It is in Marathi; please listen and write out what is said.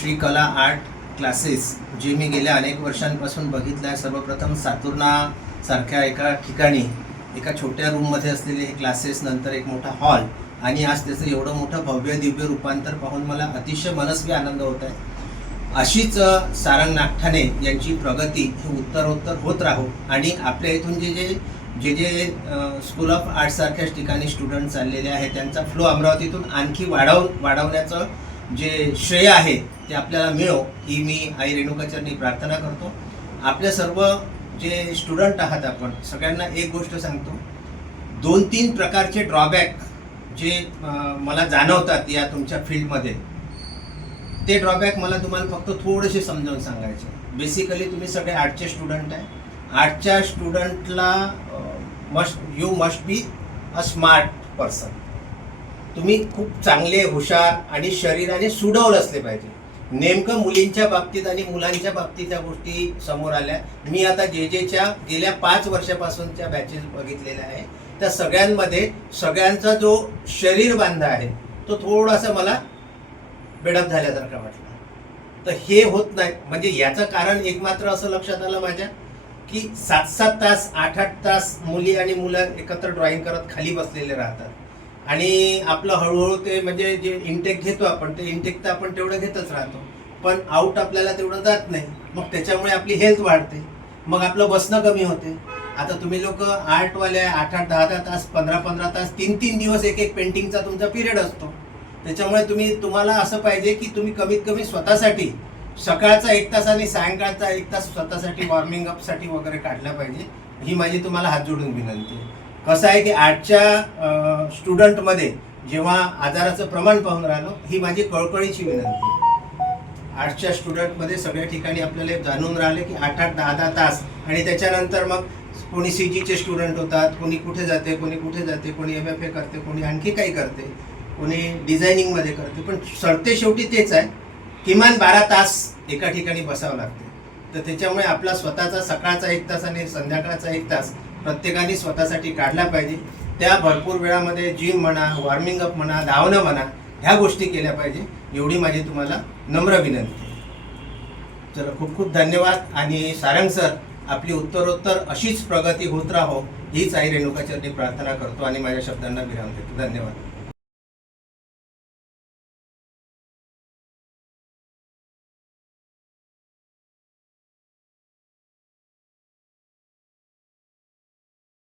श्री कला आर्ट क्लासेस जे मी गेल्या अनेक वर्षांपासून बघितलं आहे. सर्वप्रथम सातुर्णा सारख्या एका ठिकाणी एका छोट्या रूममध्ये असलेले हे क्लासेस नंतर एक मोठा हॉल आणि आज त्याचं एवढं मोठं भव्य दिव्य रूपांतर पाहून मला अतिशय मनस्वी आनंद होत आहे. अशीच सारंग नागठाणे यांची प्रगती ही उत्तरोत्तर होत राहो आणि आपल्या इथून जे जे जे जे स्कूल ऑफ आर्टसारख्याच ठिकाणी स्टुडंट चाललेले आहेत त्यांचा फ्लो अमरावतीतून आणखी वाढव वाढवण्याचं जे श्रेय आहे ते आपल्याला मिळो ही मी आई रेणुकाचरणी प्रार्थना करतो. आपल्या सर्व जे स्टुडंट आहात आपण सगळ्यांना एक गोष्ट सांगतो. दोन तीन प्रकारचे ड्रॉबॅक जे मला जाणवतात या तुमच्या फील्डमध्ये ते ड्रॉबॅक मला तुम्हाला फक्त थोडेसे समजावून सांगायचे. बेसिकली तुम्ही सगळे आर्टचे स्टुडंट आहे. आर्टच्या स्टुडंटला must you must be a smart person तुम्ही खूप चांगले हुशार आणि शरीराने सुडवलं असले पाहिजे. नेमकं मुलींच्या बाबतीत आणि मुलांच्या बाबतीत त्या गोष्टी समोर आल्या. मी आता जे जेच्या गेल्या पाच वर्षापासूनच्या बॅचेस बघितलेल्या आहे. त्या सगळ्यांमध्ये सगळ्यांचा जो शरीर बांधा आहे तो थोडासा मला बेडप झाल्यासारखा वाटला. तर हे होत नाही. म्हणजे याचं कारण एकमात्र असं लक्षात आलं माझ्या की सात सात तास आठ आठ तास मुली आणि मुलं एकत्र ड्रॉइंग करत खाली बसलेले राहतात. आणि आपलं हळूहळू ते म्हणजे जे इंटेक घेतो आपण ते इंटेक तर आपण तेवढं घेतच राहतो. पण आउट आपल्याला तेवढं जात नाही. मग त्याच्यामुळे आपली हेल्थ वाढते. मग आपलं बसणं कमी होते. आता तुम्ही लोक आर्टवाले आठ आठ दहा दहा तास पंधरा पंधरा तास तीन तीन दिवस एक एक पेंटिंगचा तुमचा पिरियड असतो. त्याच्यामुळे तुम्ही तुम्हाला असं पाहिजे की तुम्ही कमीत कमी स्वतःसाठी सकाळचा एक तास आणि सायंकाळचा एक तास स्वतःसाठी वॉर्मिंग अपसाठी वगैरे काढला पाहिजे. ही माझी तुम्हाला हात जोडून विनंती आहे. कसं आहे की आजच्या स्टुडंटमध्ये जेव्हा आजाराचं प्रमाण पाहून राहिलो ही माझी कळकळीची विनंती आर्टच्या स्टुडंटमध्ये सगळ्या ठिकाणी आपल्याला जाणून राहिले की आठ आठ दहा दहा तास आणि त्याच्यानंतर मग कोणी सी जीचे स्टुडंट होतात कोणी कुठे जाते कोणी कुठे जाते कोणी एम एफ ए करते कोणी आणखी काही करते कोणी डिझायनिंगमध्ये करते. पण सरते शेवटी तेच आहे किमान बारा तास एका ठिकाणी बसावं लागते. तर त्याच्यामुळे आपला स्वतःचा सकाळचा एक तास आणि संध्याकाळचा एक तास प्रत्येकाने स्वतःसाठी काढला पाहिजे. त्या भरपूर वेळामध्ये जिम म्हणा वॉर्मिंग अप म्हणा धावणं म्हणा ह्या गोष्टी केल्या पाहिजे. एवढी माझी तुम्हाला नम्र विनंती चला खूप खूप धन्यवाद. आणि सारंग सर आपली उत्तरोत्तर अशीच प्रगती होत राहो हीच आई रेणुकाचरणी प्रार्थना करतो आणि माझ्या शब्दांना विराम देतो. धन्यवाद.